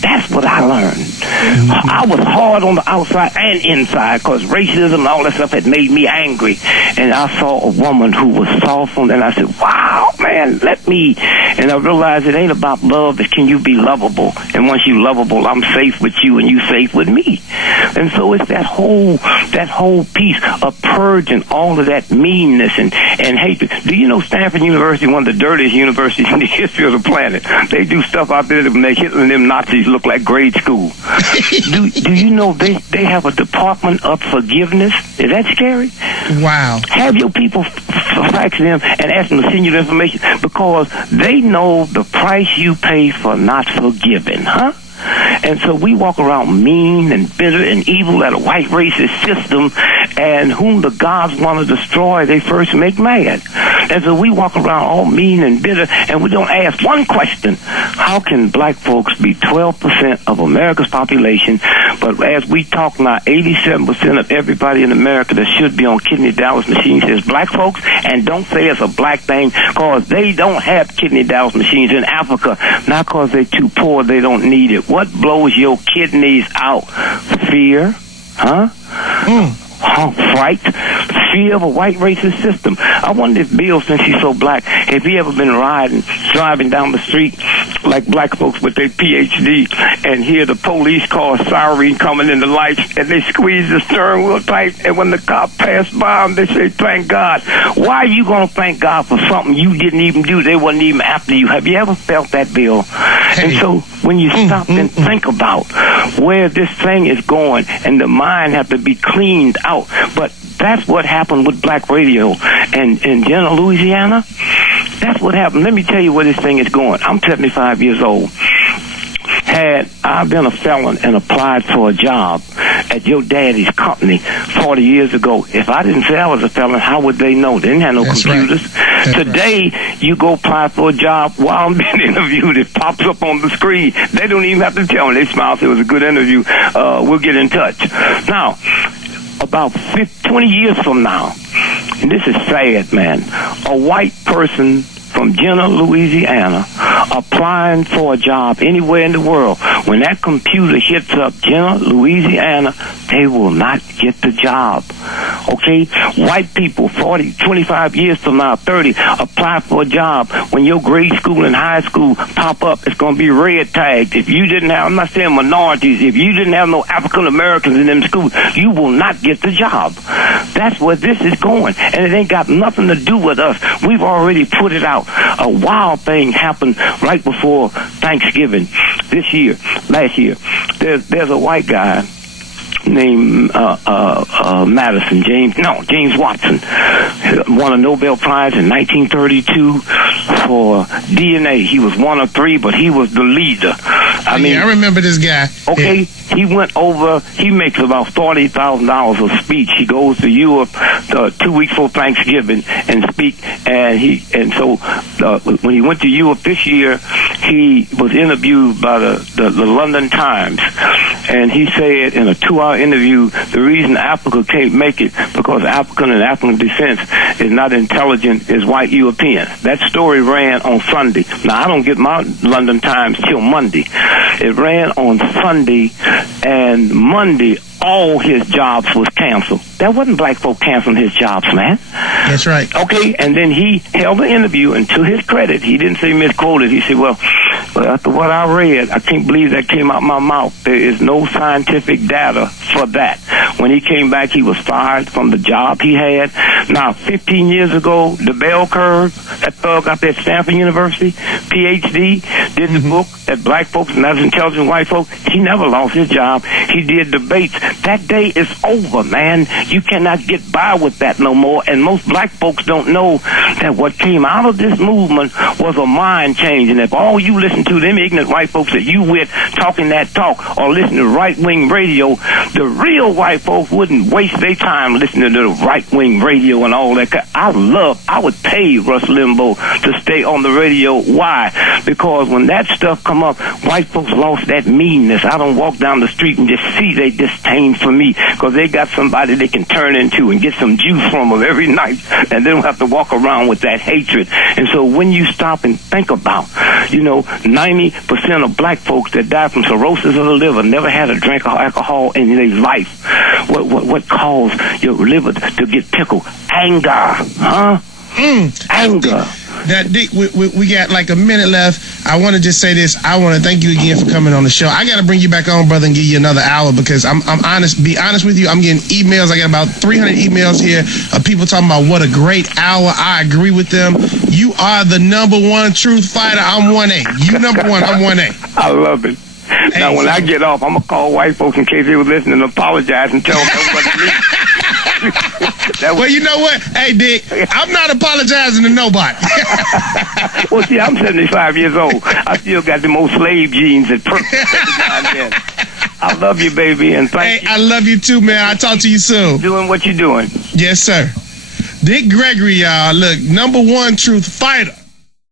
That's what I learned. I was hard on the outside and inside because racism and all that stuff had made me angry. And I saw a woman who was soft, and I said, wow, man, let me. And I realized it ain't about love. It's can you be lovable? And once you lovable, I'm safe with you and you safe with me. And so it's that whole piece of purging all of that meanness and hatred. Do you know Stanford University, one of the dirtiest universities in the history of the planet? They do stuff out there that make Hitler and them Nazis look like grade school. do you know they have a department of forgiveness? Is that scary? Wow. Have your people fax them and ask them to send you the information because they know the price you pay for not forgiving, huh? And so we walk around mean and bitter and evil at a white racist system, and whom the gods want to destroy, they first make mad. And so we walk around all mean and bitter, and we don't ask one question: how can black folks be 12% of America's population, but as we talk now, 87% of everybody in America that should be on kidney dialysis machines is black folks? And don't say it's a black thing, because they don't have kidney dialysis machines in Africa, not because they're too poor, they don't need it. What blows your kidneys out? Fear, huh? Fright, fear of a white racist system. I wonder if Bill, since he's so black, if he ever been driving down the street like black folks with their PhD and hear the police car siren coming in the lights and they squeeze the steering wheel tight, and when the cop pass by them, they say, thank God. Why are you going to thank God for something you didn't even do? They wasn't even after you. Have you ever felt that, Bill? Hey. And so when you stop and think about where this thing is going, and the mind have to be cleaned out. But that's what happened with black radio. And in Jena, Louisiana, that's what happened. Let me tell you where this thing is going. I'm 75 years old. Had I been a felon and applied for a job at your daddy's company 40 years ago, if I didn't say I was a felon, how would they know? They didn't have no computers. Right. Today, you go apply for a job while I'm being interviewed, it pops up on the screen. They don't even have to tell me. They smile, say it was a good interview. We'll get in touch. Now, about 20 years from now, and this is sad, man, a white person from Jena, Louisiana, applying for a job anywhere in the world, when that computer hits up Jena, Louisiana, they will not get the job. Okay? White people, 40, 25 years from now, 30, apply for a job. When your grade school and high school pop up, it's going to be red tagged. If you didn't have, I'm not saying minorities, if you didn't have no African Americans in them schools, you will not get the job. That's where this is going. And it ain't got nothing to do with us. We've already put it out. A wild thing happened right before Thanksgiving last year. There's a white guy named James Watson, won a Nobel Prize in 1932 for DNA. He was one of three, but he was the leader. I remember this guy. Okay, he went over. He makes about $40,000 a speech. He goes to Europe 2 weeks before Thanksgiving and speak. And so when he went to Europe this year, he was interviewed by the London Times, and he said in a 2-hour interview, the reason Africa can't make it because African and African descent is not intelligent as white Europeans. That story ran on Sunday. Now, I don't get my London Times till Monday. It ran on Sunday, and Monday, all his jobs was canceled. That wasn't black folk canceling his jobs, man. That's right. Okay, and then he held an interview, and to his credit, he didn't say misquoted. He said, well, after what I read, I can't believe that came out my mouth. There is no scientific data for that. When he came back, he was fired from the job he had. Now, 15 years ago, the bell curve, that thug out there at Stanford University, PhD, did the book that black folks and not as intelligent white folks, he never lost his job. He did debates. That day is over, man. You cannot get by with that no more. And most black folks don't know that what came out of this movement was a mind change. And if all you listen to them ignorant white folks that you with talking that talk or listen to right-wing radio, the real white folks wouldn't waste their time listening to the right-wing radio and all that. I would pay Rush Limbaugh to stay on the radio. Why? Because when that stuff come up, white folks lost that meanness. I don't walk down the street and just see they disdain for me because they got somebody they can turn into and get some juice from them every night, and they don't have to walk around with that hatred. And so when you stop and think about, 90% of black folks that die from cirrhosis of the liver never had a drink of alcohol in their life. What caused your liver to get pickled? Anger, huh? Anger. That Dick, we got like a minute left. I want to just say this. I want to thank you again for coming on the show. I got to bring you back on, brother, and give you another hour because I'm honest. Be honest with you. I'm getting emails. I got about 300 emails here of people talking about what a great hour. I agree with them. You are the #1 truth fighter. I'm 1A. You number one. I'm 1A. I love it. Now, when I get off, I'm going to call white folks in case they were listening and apologize and tell them that wasn't me. Well, you know what? Hey, Dick, I'm not apologizing to nobody. Well, see, I'm 75 years old. I still got the most slave genes that perk. I love you, baby, and thank you. I love you too, man. I'll talk to you soon. Doing what you're doing. Yes, sir. Dick Gregory, y'all. Look, #1 truth fighter.